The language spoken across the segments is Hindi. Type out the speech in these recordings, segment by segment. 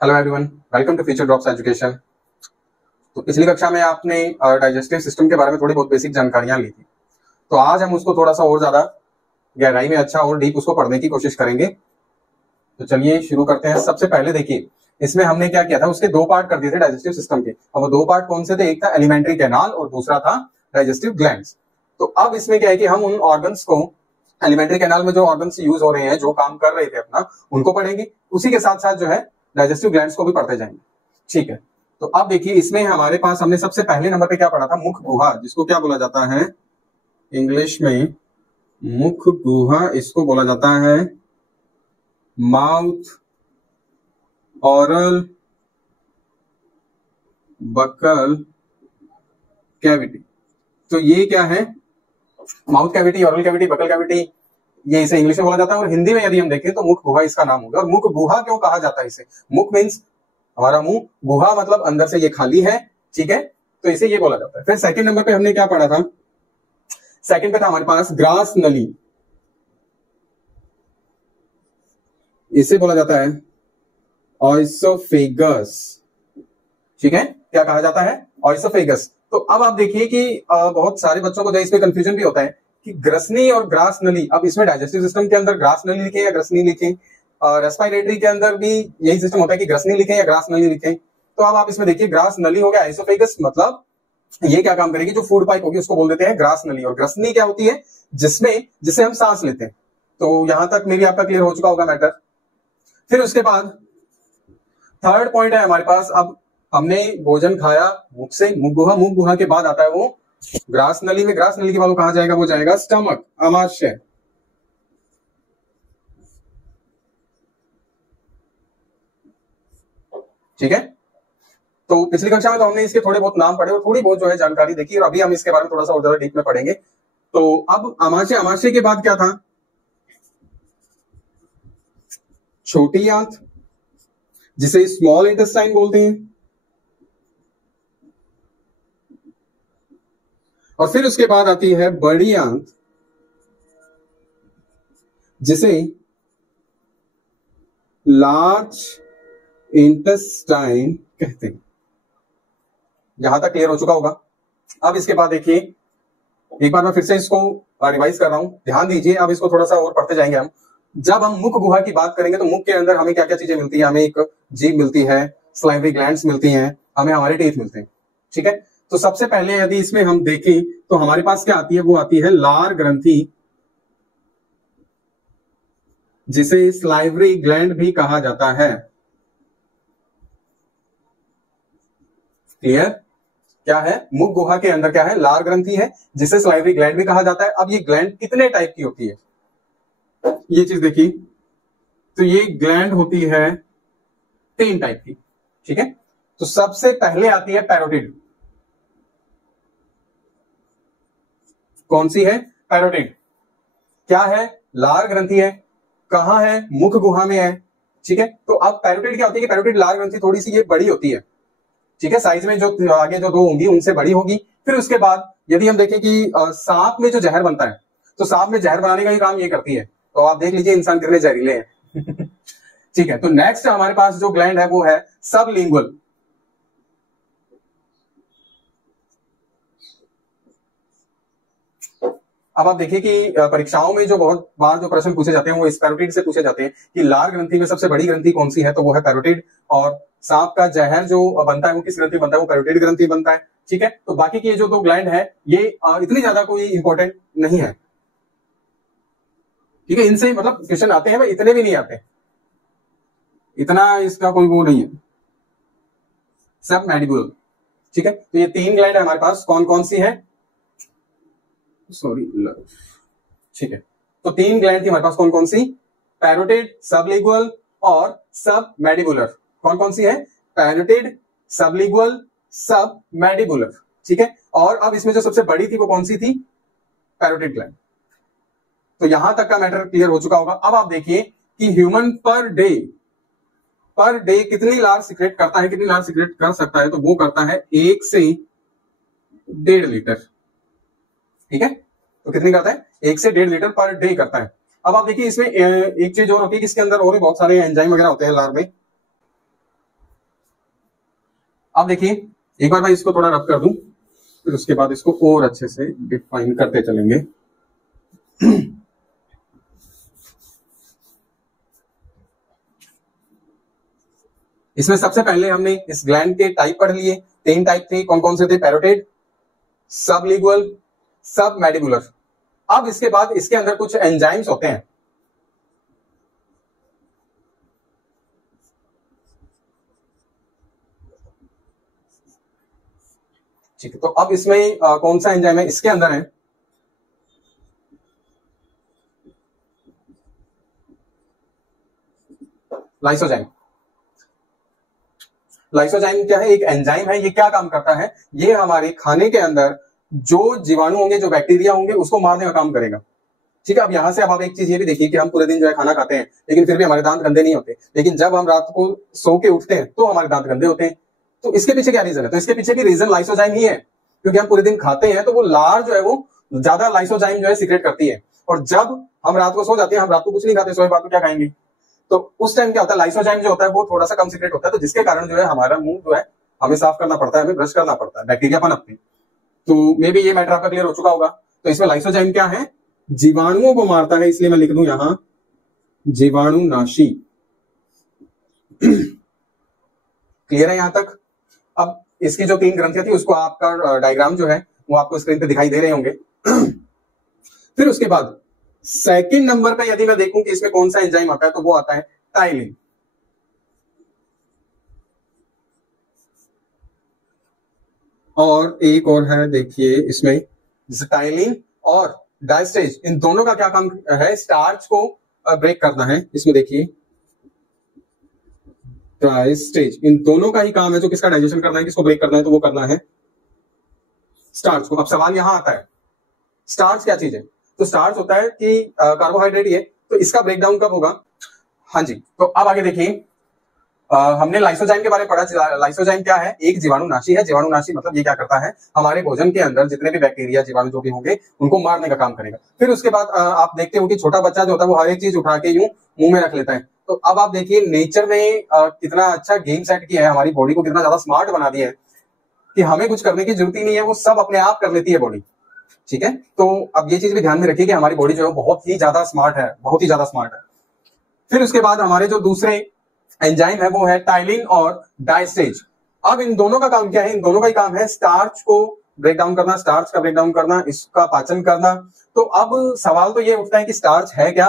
Hello everyone, welcome to future drops education. तो पिछली कक्षा में आपने डाइजेस्टिव सिस्टम के बारे में थोड़ी बहुत बेसिक जानकारियां ली थी। तो आज हम उसको थोड़ा सा और ज्यादा गहराई में अच्छा और डीप उसको पढ़ने की कोशिश करेंगे। तो चलिए शुरू करते हैं। सबसे पहले देखिए, इसमें हमने क्या किया था, उसके दो पार्ट कर दिए थे डाइजेस्टिव सिस्टम के। अब वो दो पार्ट कौन से थे? एक था एलिमेंट्री कैनाल और दूसरा था डाइजेस्टिव ग्लैंड्स। तो अब इसमें क्या है कि हम उन ऑर्गन्स को, एलिमेंट्री कैनाल में जो ऑर्गन्स यूज हो रहे हैं, जो काम कर रहे थे अपना, उनको पढ़ेंगे। उसी के साथ साथ जो है डाइजेस्टिव ग्लैंड्स को भी पढ़ते जाएंगे। ठीक है। तो अब देखिए, इसमें हमारे पास हमने सबसे पहले नंबर पे क्या पढ़ा था? मुख गुहा, जिसको क्या बोला जाता है इंग्लिश में? मुख गुहा। इसको बोला जाता है माउथ ऑरल बकल कैविटी। तो ये क्या है? Mouth cavity, oral cavity, buccal cavity, ये इसे इंग्लिश में बोला जाता है। और हिंदी में यदि हम देखें तो मुख गुहा इसका नाम होगा। और मुख गुहा क्यों कहा जाता है इसे? मुख मीन्स हमारा मुंह, गुहा मतलब अंदर से ये खाली है। ठीक है, तो इसे ये बोला जाता है। फिर सेकंड नंबर पे हमने क्या पढ़ा था? सेकंड पे था हमारे पास ग्रास नली। इसे बोला जाता है ऑइसोफेगस। ठीक है, क्या कहा जाता है? ऑइसोफेगस। तो अब आप देखिए कि बहुत सारे बच्चों को जो इसमें कंफ्यूजन भी होता है कि ग्रसनी और ग्रास नली। अब इसमें डाइजेस्टिव सिस्टम के अंदर ग्रास नली लिखे या ग्रसनी लिखे, रेस्पिरेटरी के अंदर भी यही सिस्टम होता है कि ग्रसनी लिखे या ग्रास नली लिखे। तो अब आप इसमें देखिए, ग्रास नली हो गया आइसोफेगस, मतलब ये क्या काम करेगी? जो फूड पाइप होगी उसको बोल देते हैं ग्रास नली। और ग्रसनी क्या होती है? जिससे हम सांस लेते हैं। तो यहां तक मेरी आपका क्लियर हो चुका होगा मैटर। फिर उसके बाद थर्ड पॉइंट है हमारे पास। अब हमने भोजन खाया मुख से, मुख गुहा। मुख गुहा के बाद आता है वो ग्रास नली में। ग्रास नली के बाद वो कहां जाएगा? वो जाएगा स्टमक, आमाशय। ठीक है। तो पिछली कक्षा में तो हमने इसके थोड़े बहुत नाम पढ़े और थोड़ी बहुत जो है जानकारी देखी, और अभी हम इसके बारे में थोड़ा सा और ज्यादा डीप में पढ़ेंगे। तो अब आमाशय, आमाशय के बाद क्या था? छोटी आंत, जिसे स्मॉल इंटेस्टाइन बोलते हैं। और फिर उसके बाद आती है बड़ी आंत, जिसे लार्ज इंटेस्टाइन कहते हैं। यहां तक क्लियर हो चुका होगा। अब इसके बाद देखिए, एक बार मैं फिर से इसको रिवाइज कर रहा हूं, ध्यान दीजिए। अब इसको थोड़ा सा और पढ़ते जाएंगे हम। जब हम मुख गुहा की बात करेंगे तो मुख के अंदर हमें क्या क्या चीजें मिलती है? हमें एक जीभ मिलती है, सलाइवरी ग्लैंड्स मिलती हैं, हमें हमारे टीथ मिलते हैं। ठीक है। तो सबसे पहले यदि इसमें हम देखें तो हमारे पास क्या आती है? वो आती है लार ग्रंथि, जिसे सलाइवरी ग्लैंड भी कहा जाता है। क्लियर? क्या है? मुख गुहा के अंदर क्या है? लार ग्रंथि है, जिसे सलाइवरी ग्लैंड भी कहा जाता है। अब ये ग्लैंड कितने टाइप की होती है? ये चीज देखिए, तो ये ग्लैंड होती है 3 टाइप की। ठीक है। तो सबसे पहले आती है पैरोटिड। कौन सी है? पैरोटिड। क्या है? लार ग्रंथि है। कहां है? मुख गुहा में है। ठीक है। तो अब पैरोटिड क्या होती है कि पैरोटिड लार ग्रंथि थोड़ी सी ये बड़ी होती है। ठीक है, साइज में जो आगे जो 2 होंगी उनसे बड़ी होगी। फिर उसके बाद यदि हम देखें कि सांप में जो जहर बनता है, तो सांप में जहर बनाने का ही काम ये करती है। तो आप देख लीजिए इंसान कितने जहरीले हैं। ठीक है। तो नेक्स्ट हमारे पास जो ग्लैंड है वो है सबलिंगुअल। अब आप देखिए कि परीक्षाओं में जो बहुत बार जो प्रश्न पूछे जाते हैं वो इस पैरोटिड से पूछे जाते हैं कि लार ग्रंथि में सबसे बड़ी ग्रंथि कौन सी है? तो वो है पैरोटिड। और सांप का जहर जो बनता है वो किस ग्रंथि बनता है? वो पैरोटिड ग्रंथि बनता है। ठीक है। तो बाकी के जो 2 ग्लैंड है ये इतनी ज्यादा कोई इंपॉर्टेंट नहीं है। ठीक है, इनसे मतलब क्वेश्चन आते हैं, इतने भी नहीं आते, इतना इसका कोई वो नहीं है। सब मैंडिबुलर। ठीक है। तो ये 3 ग्लैंड है हमारे पास। कौन कौन सी है? सॉरी। ठीक है। तो 3 ग्लैंड थी हमारे पास। कौन कौन सी? पैरोटिड, सबलिंगुअल और सब मैंडिबुलर। कौन कौन सी है? पैरोटिड, सबलिंगुअल, सब मैंडिबुलर। ठीक है। और अब इसमें जो सबसे बड़ी थी वो कौन सी थी? Parotid gland. तो यहां तक का मैटर क्लियर हो चुका होगा। अब आप देखिए कि ह्यूमन पर डे कितनी लार सीक्रेट करता है, कितनी लार सीक्रेट कर सकता है? तो वो करता है 1 से 1.5 लीटर। ठीक है। तो कितनी करता है? 1 से 1.5 लीटर पर डे करता है। अब आप देखिए इसमें एक चीज और होती है कि इसके अंदर और भी बहुत सारे एंजाइम वगैरह होते हैं लार में। अब देखिए एक बार मैं इसको थोड़ा रब कर दूं, फिर उसके बाद इसको और अच्छे से डिफाइन करते चलेंगे। इसमें सबसे पहले हमने इस ग्लैंड के टाइप पढ़ लिए। 3 टाइप थे, कौन कौन से थे? Parotid, sublingual, submandibular. अब इसके बाद इसके अंदर कुछ एंजाइम्स होते हैं। ठीक है, तो अब इसमें कौन सा एंजाइम है इसके अंदर है? लाइसोजाइम। लाइसोजाइम क्या है? एक एंजाइम है। ये क्या काम करता है? ये हमारे खाने के अंदर जो जीवाणु होंगे, जो बैक्टीरिया होंगे, उसको मारने का काम करेगा। ठीक है, अब यहां से अब आप एक चीज ये भी देखिए कि हम पूरे दिन जो है खाना खाते हैं, लेकिन फिर भी हमारे दांत गंदे नहीं होते। लेकिन जब हम रात को सो के उठते हैं तो हमारे दांत गंदे होते हैं। तो इसके पीछे क्या रीजन है? तो इसके पीछे भी रीजन लाइसोजाइम ही है, क्योंकि हम पूरे दिन खाते हैं तो वो लार जो है वो ज्यादा लाइसोजाइम जो है सीक्रेट करती है। और जब हम रात को सो जाते हैं, हम रात को कुछ नहीं खाते, सोए बाद को क्या खाएंगे? तो उस टाइम क्या होता है? लाइसोजाइम जो होता है वो थोड़ा सा कम सीक्रेट होता है, तो जिसके कारण जो है हमारा मुंह जो है हमें साफ करना पड़ता है, हमें ब्रश करना पड़ता है, बैक्टीरिया पनपते हैं। तो मे बी ये मैटर आपका क्लियर हो चुका होगा। तो इसमें लाइसोजाइम क्या है? जीवाणुओं को मारता है, इसलिए मैं लिख दूं यहां जीवाणुनाशी। क्लियर है यहां तक? अब इसकी जो 3 ग्रंथियां थी उसको आपका डायग्राम जो है वो आपको स्क्रीन पे दिखाई दे रहे होंगे। फिर उसके बाद सेकंड नंबर पे यदि मैं देखूं कि इसमें कौन सा एंजाइम आता है, तो वो आता है टाइलिन। और एक और है, देखिए इसमें जैसे टाइलिन और डायस्टेज, इन दोनों का क्या काम है? स्टार्च को ब्रेक करना है। इसमें देखिए डायस्टेज, इन दोनों का ही काम है। जो किसका डाइजेशन करना है, किसको ब्रेक करना है, तो वो करना है स्टार्च को। अब सवाल यहां आता है, स्टार्च क्या चीज है? तो स्टार्च होता है कि कार्बोहाइड्रेट ही है, तो इसका ब्रेकडाउन कब होगा? हाँ जी, तो अब आगे देखिए, हमने लाइसोजाइम के बारे में पढ़ा। लाइसोजाइम क्या है? एक जीवाणुनाशी है। जीवाणुनाशी मतलब ये क्या करता है? हमारे भोजन के अंदर जितने भी बैक्टीरिया, जीवाणु जो भी होंगे, उनको मारने का काम करेगा। फिर उसके बाद आप देखते हो कि छोटा बच्चा जो होता है वो हर एक चीज उठा के यूं मुंह में रख लेता है। तो अब आप देखिए नेचर ने कितना अच्छा गेम सेट किया है, हमारी बॉडी को कितना ज्यादा स्मार्ट बना दिया है कि हमें कुछ करने की जरूरत ही नहीं है, वो सब अपने आप कर लेती है बॉडी। ठीक है, तो अब ये चीज भी ध्यान में रखिए कि हमारी बॉडी जो है बहुत ही ज्यादा स्मार्ट है, बहुत ही ज्यादा स्मार्ट है। फिर उसके बाद हमारे जो दूसरे एंजाइम है वो है टाइलिन और डायस्टेज। अब इन दोनों का काम क्या है? इन दोनों का ही काम है स्टार्च को ब्रेक डाउन करना, स्टार्च का ब्रेक डाउन करना, इसका पाचन करना। तो अब सवाल तो ये उठता है कि स्टार्च है क्या?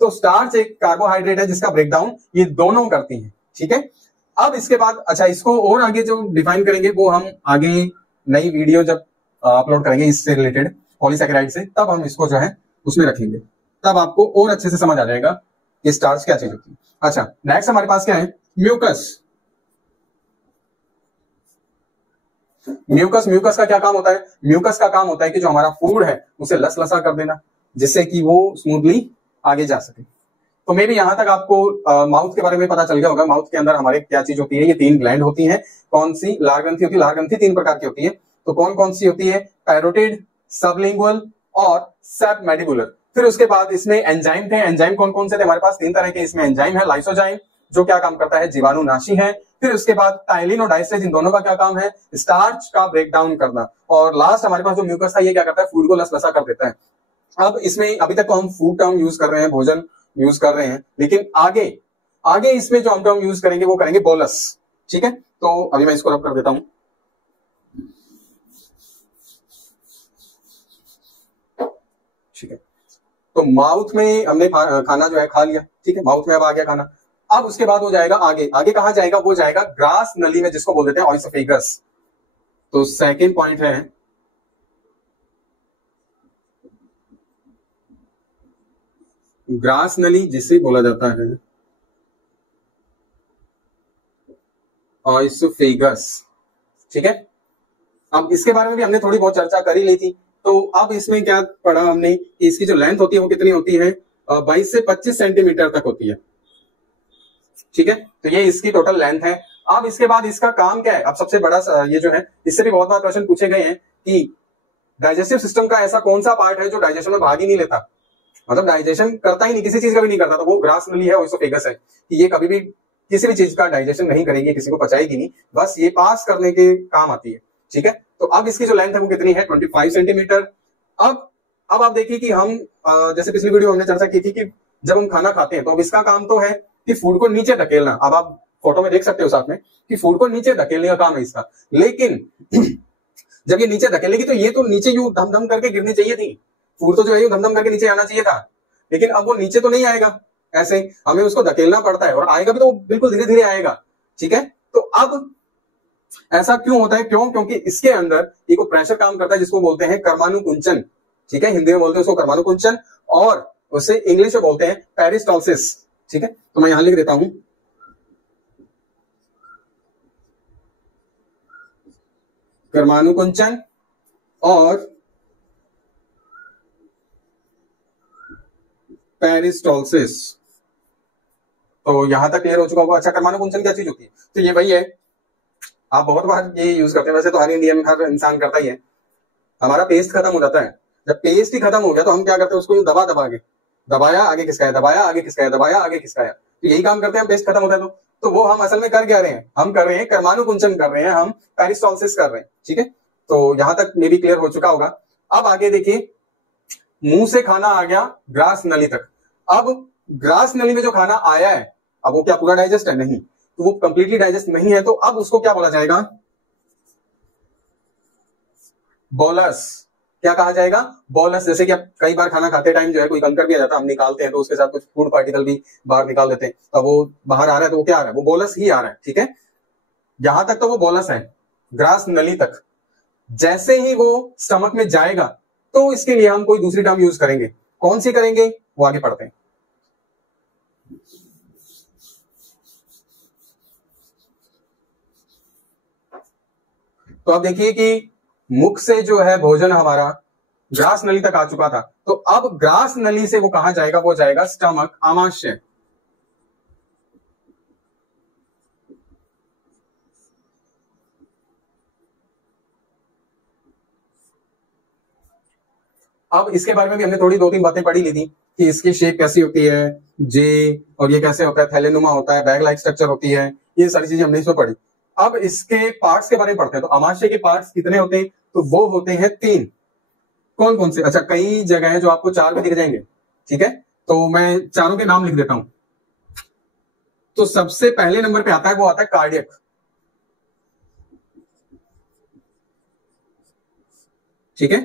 तो स्टार्च एक कार्बोहाइड्रेट है जिसका ब्रेकडाउन ये दोनों करती है। ठीक है, अब इसके बाद अच्छा, इसको और आगे जो डिफाइन करेंगे वो हम आगे नई वीडियो जब अपलोड करेंगे इससे रिलेटेड पॉलीसैकेराइड से, तब हम इसको जो है उसमें रखेंगे, तब आपको और अच्छे से समझ आ जाएगा कि स्टार्च क्या चीज होती है। अच्छा, नेक्स्ट हमारे पास क्या है? म्यूकस। म्यूकस, म्यूकस का क्या काम होता है? म्यूकस का काम होता है कि जो हमारा फूड है उसे लसलसा कर देना, जिससे कि वो स्मूथली आगे जा सके। तो मे भी यहां तक आपको माउथ के बारे में पता चल गया होगा। माउथ के अंदर हमारे क्या चीज होती है? ये 3 ग्लैंड होती हैं। कौन सी? लार ग्रंथि होती है। लार ग्रंथि 3 प्रकार की होती है। तो कौन कौन सी होती है? पैरोटिड, सबलिंगुअल और सबमैंडिबुलर। फिर उसके बाद इसमें एंजाइम थे। एंजाइम कौन कौन से थे? हमारे पास 3 तरह के इसमें एंजाइम है। लाइसोजाइम जो क्या काम करता है? जीवाणुनाशी है। फिर उसके बाद टाइलिन और डायस्टेज, इन दोनों का क्या काम है? स्टार्च का ब्रेकडाउन करना। और लास्ट हमारे पास जो म्यूकस था, ये क्या करता है? फूड को लसलसा कर देता है। अब इसमें अभी तक तो हम फूड टर्म यूज कर रहे हैं, भोजन यूज कर रहे हैं, लेकिन आगे आगे इसमें जो हम टर्म यूज करेंगे वो करेंगे बोलस। ठीक है, तो अभी मैं इसको रब कर देता हूं। ठीक है, तो माउथ में हमने खाना जो है खा लिया। ठीक है, माउथ में अब आ गया खाना। अब उसके बाद हो जाएगा आगे। आगे कहां जाएगा? वो जाएगा ग्रास नली में, जिसको बोल देते हैं ऑइसोफेगस। तो सेकेंड पॉइंट है ग्रास नली, जिसे बोला जाता है ऑइसोफेगस। ठीक है, अब इसके बारे में भी हमने थोड़ी बहुत चर्चा कर ही ली थी। तो अब इसमें क्या पढ़ा हमने कि इसकी जो लेंथ होती है वो कितनी होती है? 22 से 25 सेंटीमीटर तक होती है। ठीक है, तो ये इसकी टोटल लेंथ है। अब इसके बाद इसका काम क्या है? अब सबसे बड़ा ये जो है, इससे भी बहुत बार क्वेश्चन पूछे गए हैं कि डाइजेस्टिव सिस्टम का ऐसा कौन सा पार्ट है जो डाइजेशन में भाग ही नहीं लेता, मतलब डाइजेशन करता ही नहीं, किसी चीज का भी नहीं करता, तो वो ग्रास नली है, ऑइसोफेगस है। कि ये कभी भी किसी भी चीज का डाइजेशन नहीं करेगी, किसी को पचाएगी नहीं, बस ये पास करने के काम आती है। ठीक है, तो अब इसकी जो लेंथ है वो कितनी है, 25 सेंटीमीटर। अब आप देखिए कि हम जैसे पिछली वीडियो हमने चर्चा की थी कि जब हम खाना खाते हैं तो अब इसका काम तो है कि फूड को नीचे धकेलना। अब आप फोटो में देख सकते हो साथ में कि फूड को नीचे धकेलने का काम है इसका, लेकिन जब ये नीचे धकेलेगी तो ये तो नीचे यूं धम धम करके गिरनी चाहिए थी, फूड तो जो है यूं धम धम करके नीचे आना चाहिए था, लेकिन अब वो नीचे तो नहीं आएगा, ऐसे हमें उसको धकेलना पड़ता है, और आएगा भी तो बिल्कुल धीरे धीरे आएगा। ठीक है, तो अब ऐसा क्यों होता है, क्योंकि इसके अंदर एक प्रेशर काम करता है जिसको बोलते हैं कर्मानुकुंचन। ठीक है, हिंदी में बोलते हैं उसको कर्मानुकुंचन, और उसे इंग्लिश में बोलते हैं पेरिस्टॉल्सिस। ठीक है, तो मैं यहां लिख देता हूं, कर्मानुकुंचन और पेरिस्टॉल्सिस। तो यहां तक क्लियर हो चुका होगा। अच्छा, कर्मानुकुंचन क्या चीज होती है, तो ये वही है, आप बहुत बार ये यूज करते हैं, वैसे तो हर इंडियन हर इंसान करता ही है। हमारा पेस्ट खत्म हो जाता है, जब पेस्ट ही खत्म हो गया तो हम क्या करते हैं, उसको दबा दबा के, दबाया आगे खिसकाया, दबाया आगे खिसकाया, दबाया आगे खिसकाया, तो यही काम करते हैं, पेस्ट खत्म होता है तो वो हम असल में कर क्या रहे हैं, हम कर रहे हैं कर्मानुकुंचन कर रहे हैं, हम पेरिस्टॉल्सिस कर रहे हैं। ठीक है, तो यहां तक मे भी क्लियर हो चुका होगा। अब आगे देखिए, मुंह से खाना आ गया ग्रास नली तक। अब ग्रास नली में जो खाना आया है, अब वो क्या पूरा डाइजेस्ट है, नहीं, तो वो कंप्लीटली डाइजेस्ट नहीं है, तो अब उसको क्या बोला जाएगा, बोलस। क्या कहा जाएगा, बोलस। जैसे कि आप कई बार खाना खाते टाइम जो है कोई कंकर भी आ जाता है, हम निकालते हैं तो उसके साथ कुछ फूड पार्टिकल भी बाहर निकाल देते हैं, तो वो बाहर आ रहा है तो वो क्या आ रहा है, वो बोलस ही आ रहा है। ठीक है, यहां तक तो वो बोलस है, ग्रास नली तक। जैसे ही वो स्टमक में जाएगा तो इसके लिए हम कोई दूसरी टर्म यूज करेंगे, कौन सी करेंगे वो आगे पढ़ते हैं। तो अब देखिए कि मुख से जो है भोजन हमारा ग्रास नली तक आ चुका था, तो अब ग्रास नली से वो कहां जाएगा, वो जाएगा स्टमक, आमाशय। अब इसके बारे में भी हमने थोड़ी दो तीन बातें पढ़ी ली थी कि इसकी शेप कैसी होती है, जे, और ये कैसे होता है, थैलेनुमा होता है, बैग लाइक स्ट्रक्चर होती है, ये सारी चीजें हमने इसमें पढ़ी। अब इसके पार्ट्स के बारे में पढ़ते हैं, तो आमाशय के पार्ट्स कितने होते हैं, तो वो होते हैं 3। कौन कौन से, अच्छा कई जगह है जो आपको 4 भी दिख जाएंगे। ठीक है, तो मैं चारों के नाम लिख देता हूं। तो सबसे पहले नंबर पे आता है, वो आता है कार्डियक। ठीक है,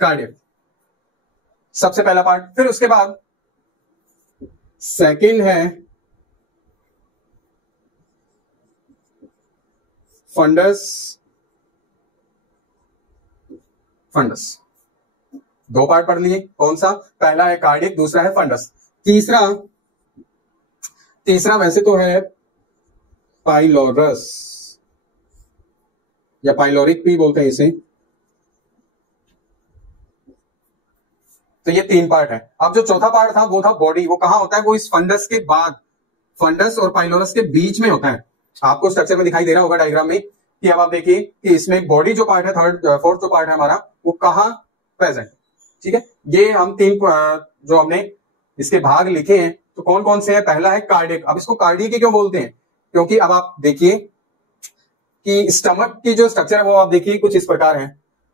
कार्डियक सबसे पहला पार्ट। फिर उसके बाद सेकंड है फंडस। फंडस 2 पार्ट पढ़ लिए, कौन सा, पहला है कार्डियक, दूसरा है फंडस। तीसरा वैसे तो है पाइलोरस या पाइलोरिक भी बोलते हैं इसे। तो ये 3 पार्ट है। अब जो चौथा पार्ट था वो था बॉडी। वो कहां होता है, वो इस फंडस के बाद, फंडस और पाइलोरस के बीच में होता है। आपको स्ट्रक्चर में दिखाई दे रहा होगा डायग्राम में कि अब आप देखिए कि इसमें बॉडी जो पार्ट है, फोर्थ जो पार्ट है हमारा, वो कहां प्रेजेंट। ठीक है, ये हम 3 जो हमने इसके भाग लिखे हैं, तो कौन कौन से हैं, पहला है कार्डियक। अब इसको कार्डियक क्यों बोलते हैं, क्योंकि अब आप देखिए कि स्टमक की जो स्ट्रक्चर है वो आप देखिए कुछ इस प्रकार है।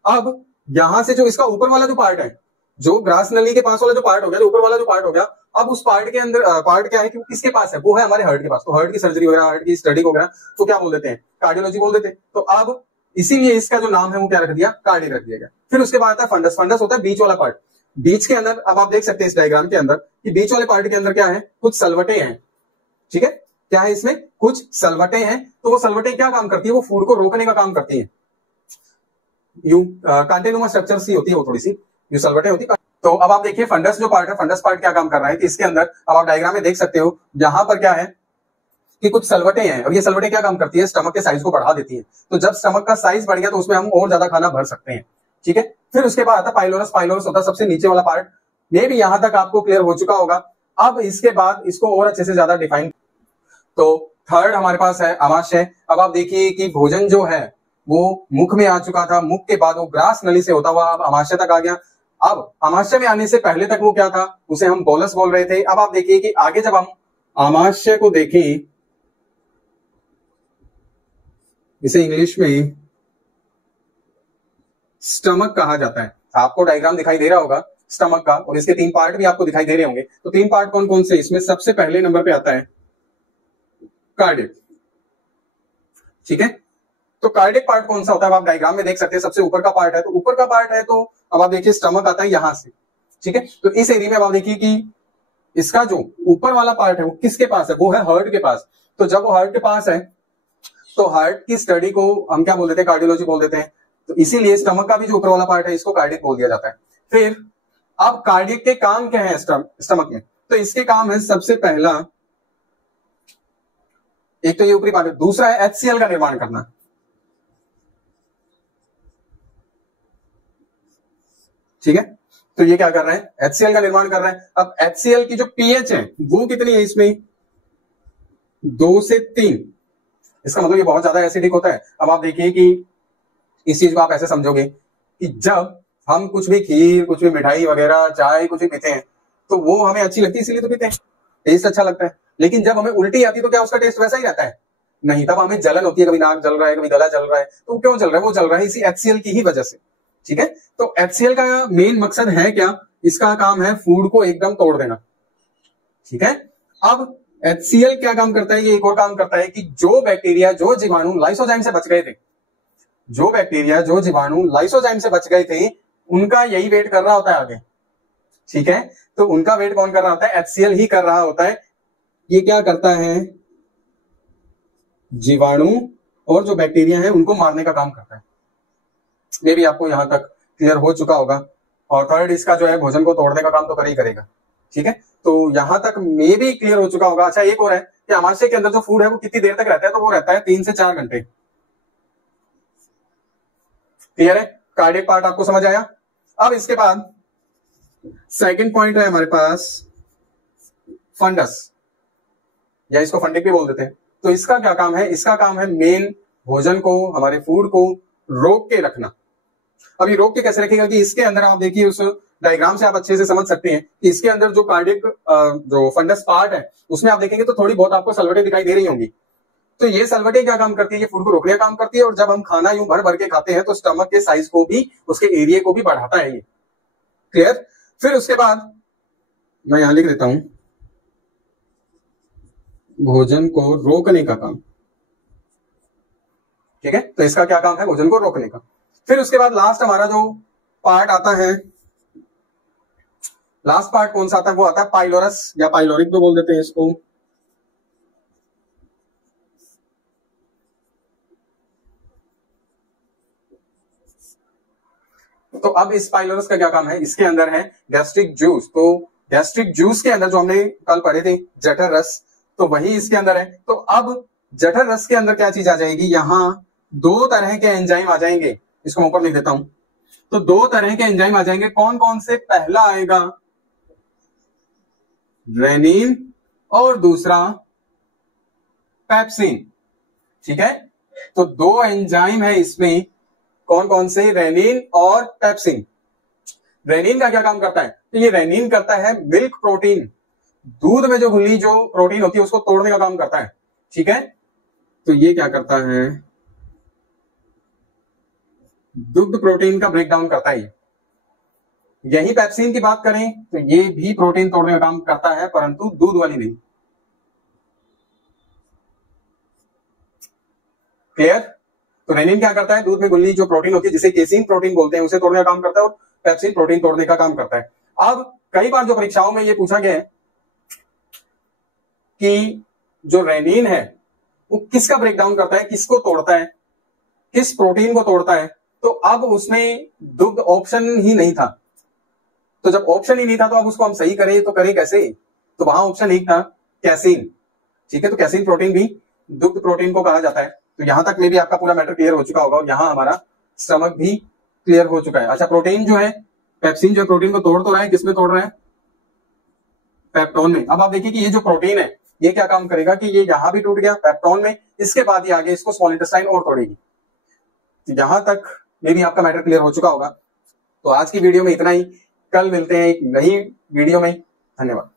अब यहां से जो इसका ऊपर वाला जो पार्ट है, जो ग्रास नली के पास वाला जो पार्ट हो गया, जो ऊपर वाला जो पार्ट हो गया, अब उस पार्ट के अंदर पार्ट क्या है कि वो किसके पास है, वो है हमारे हार्ट के पास। तो हार्ट की सर्जरी वगैरह, हार्ट की स्टडी वगैरह तो क्या बोल देते हैं, कार्डियोलॉजी बोल देते हैं। तो अब इसीलिए इसका जो नाम है वो क्या रख दिया, कार्डियक रख दिया गया। फिर उसके बाद आता है फंडस। फंडस होता है बीच वाला पार्ट। बीच के अंदर अब आप देख सकते हैं इस डायग्राम के अंदर कि बीच वाले पार्ट के अंदर क्या है, कुछ सलवटें हैं। ठीक है, क्या है इसमें, कुछ सलवटें हैं। तो वो सलवटें क्या काम करती है, वो फूड को रोकने का काम करती है। यूं कांटेनुमा स्ट्रक्चर सी होती है वो, थोड़ी सी यूं सलवटें होती है। तो अब आप देखिए फंडस जो पार्ट है, फंडस पार्ट क्या काम कर रहा है कि इसके अंदर, अब आप डायग्राम में देख सकते हो, यहां पर क्या है कि कुछ सलवटें हैं, और ये सलवटें क्या काम करती है, स्टमक के साइज को बढ़ा देती है। तो जब स्टमक का साइज बढ़ गया तो उसमें हम और ज्यादा खाना भर सकते हैं। ठीक है, फिर उसके बाद आता पाइलोरस। पाइलोरस होता है सबसे नीचे वाला पार्ट। ये भी यहां तक आपको क्लियर हो चुका होगा। अब इसके बाद इसको और अच्छे से ज्यादा डिफाइन, तो थर्ड हमारे पास है आमाशय। अब आप देखिए कि भोजन जो है वो मुख में आ चुका था, मुख के बाद वो ग्रास नली से होता हुआ अब आमाशय तक आ गया। अब आमाशय में आने से पहले तक वो क्या था, उसे हम बोलस बोल रहे थे। अब आप देखिए कि आगे जब हम आमाशय को देखें, इसे इंग्लिश में स्टमक कहा जाता है। आपको डायग्राम दिखाई दे रहा होगा स्टमक का, और इसके 3 पार्ट भी आपको दिखाई दे रहे होंगे। तो 3 पार्ट कौन कौन से? इसमें सबसे पहले नंबर पे आता है कार्डियक, ठीक है। तो कार्डियक पार्ट कौन सा होता है, आप डायग्राम में देख सकते हैं, सबसे ऊपर का पार्ट है। तो ऊपर का पार्ट है, तो अब आप देखिए स्टमक आता है यहां से, ठीक है। तो इस एरिया में अब आप देखिए कि इसका जो ऊपर वाला पार्ट है वो किसके पास है, वो है हार्ट के पास। तो जब वो हार्ट के पास है तो हार्ट की स्टडी को हम क्या बोल देते हैं, कार्डियोलॉजी बोल देते हैं। तो इसीलिए स्टमक का भी जो ऊपर वाला पार्ट है इसको कार्डियक बोल दिया जाता है। फिर अब कार्डियक के काम क्या है स्टमक में? तो इसके काम है सबसे पहला, एक तो ये ऊपरी पार्ट, दूसरा है HCl का निर्माण करना, ठीक है। तो ये क्या कर रहे हैं, HCl का निर्माण कर रहे हैं। अब HCl की जो pH है वो कितनी है इसमें, 2 से 3। इसका मतलब ये बहुत ज्यादा एसिडिक होता है। अब आप देखिए कि इस चीज को आप ऐसे समझोगे कि जब हम कुछ भी खीर, कुछ भी मिठाई वगैरह, चाय कुछ भी पीते हैं तो वो हमें अच्छी लगती है इसीलिए तो पीते हैं, टेस्ट अच्छा लगता है। लेकिन जब हमें उल्टी आती है तो क्या उसका टेस्ट वैसा ही रहता है? नहीं, तब हमें जलन होती है, कभी नाक जल रहा है, कभी गला जल रहा है। तो क्यों जल रहा है? वो जल रहा है इसी HCl की ही वजह से, ठीक है। तो HCl का मेन मकसद है क्या, इसका काम है फूड को एकदम तोड़ देना, ठीक है। अब HCl क्या काम करता है, ये एक और काम करता है कि जो बैक्टीरिया, जो जीवाणु लाइसोजाइम से बच गए थे, जो बैक्टीरिया, जो जीवाणु लाइसोजाइम से बच गए थे, उनका यही वेट कर रहा होता है आगे, ठीक है। तो उनका वेट कौन कर रहा होता है, HCl ही कर रहा होता है। ये क्या करता है, जीवाणु और जो बैक्टीरिया है उनको मारने का काम करता है। मे भी आपको यहां तक क्लियर हो चुका होगा। और थर्ड इसका जो है भोजन को तोड़ने का काम तो कर ही करेगा, ठीक है। तो यहां तक मे भी क्लियर हो चुका होगा। अच्छा, एक और है कि आमाशय के अंदर जो फूड है वो कितनी देर तक रहता है, तो वो रहता है 3 से 4 घंटे। क्लियर है, कार्डियक पार्ट आपको समझ आया। अब इसके बाद सेकंड पॉइंट है हमारे पास फंडस, या इसको फंडिक भी बोल देते हैं। तो इसका क्या काम है, इसका काम है मेन भोजन को, हमारे फूड को रोक के रखना। अभी रोक के कैसे रखेगा कि इसके अंदर आप देखिए, उस डायग्राम से आप अच्छे से समझ सकते हैं कि इसके अंदर जो कार्डियक जो फंडस पार्ट है उसमें आप देखेंगे तो थोड़ी बहुत आपको सलवटें दिखाई दे रही होंगी। तो ये सलवटें क्या काम करती है, ये फूड को रोकने का काम करती है। और जब हम खाना यूं भर भर के खाते हैं तो स्टमक के साइज को भी, उसके एरिया को भी बढ़ाता है ये। क्लियर। फिर उसके बाद मैं यहां लिख देता हूं, भोजन को रोकने का काम, ठीक है। तो इसका क्या काम है, भोजन को रोकने का। फिर उसके बाद लास्ट हमारा जो पार्ट आता है, लास्ट पार्ट कौन सा आता है, वो आता है पाइलोरस, या पाइलोरिक भी बोल देते हैं इसको। तो अब इस पाइलोरस का क्या काम है, इसके अंदर है गैस्ट्रिक जूस। तो गैस्ट्रिक जूस के अंदर जो हमने कल पढ़े थे जठर रस, तो वही इसके अंदर है। तो अब जठर रस के अंदर क्या चीज आ जाएगी, यहां 2 तरह के एंजाइम आ जाएंगे। इसको ऊपर लिख देता हूं। तो 2 तरह के एंजाइम आ जाएंगे। कौन कौन से, पहला आएगा रेनिन और दूसरा पेप्सिन, ठीक है। तो 2 एंजाइम है इसमें, कौन कौन से, रेनिन और पेप्सिन। रेनिन का क्या काम करता है, तो ये रेनिन करता है मिल्क प्रोटीन, दूध में जो घुली जो प्रोटीन होती है उसको तोड़ने का काम करता है, ठीक है। तो ये क्या करता है, दुग्ध प्रोटीन का ब्रेकडाउन करता है। यही पेप्सिन की बात करें तो ये भी प्रोटीन तोड़ने का काम करता है, परंतु दूध वाली नहीं। क्लियर। तो रेनिन क्या करता है, दूध में घुली जो प्रोटीन होती है जिसे केसिन प्रोटीन बोलते हैं उसे तोड़ने का काम करता है, और पेप्सिन प्रोटीन तोड़ने का काम करता है। अब कई बार जो परीक्षाओं में ये पूछा गया है कि जो रेनिन है वो किसका ब्रेकडाउन करता है, किसको तोड़ता है, किस प्रोटीन को तोड़ता है। तो अब उसमें दुग्ध ऑप्शन ही नहीं था। तो जब ऑप्शन ही नहीं था तो अब उसको हम सही करें तो करें कैसे, तो वहां ऑप्शन एक था कैसीन, ठीक है। तो कैसीन प्रोटीन भी दुग्ध प्रोटीन को कहा जाता है। तो यहां तक में भी आपका पूरा मैटर क्लियर हो चुका होगा, और यहां हमारा स्टमक भी क्लियर हो चुका है। अच्छा, प्रोटीन जो है, पेप्सिन जो प्रोटीन को तोड़ तो रहा है, किसमें तोड़ रहा है, पेप्टोन में। अब आप देखिए कि ये जो प्रोटीन है ये क्या काम करेगा कि ये यहां भी टूट गया पेप्टोन में, इसके बाद ही आगे इसको स्मॉल इंटेस्टाइन और तोड़ेगी। तो यहां तक में भी आपका मैटर क्लियर हो चुका होगा। तो आज की वीडियो में इतना ही। कल मिलते हैं एक नई वीडियो में। धन्यवाद।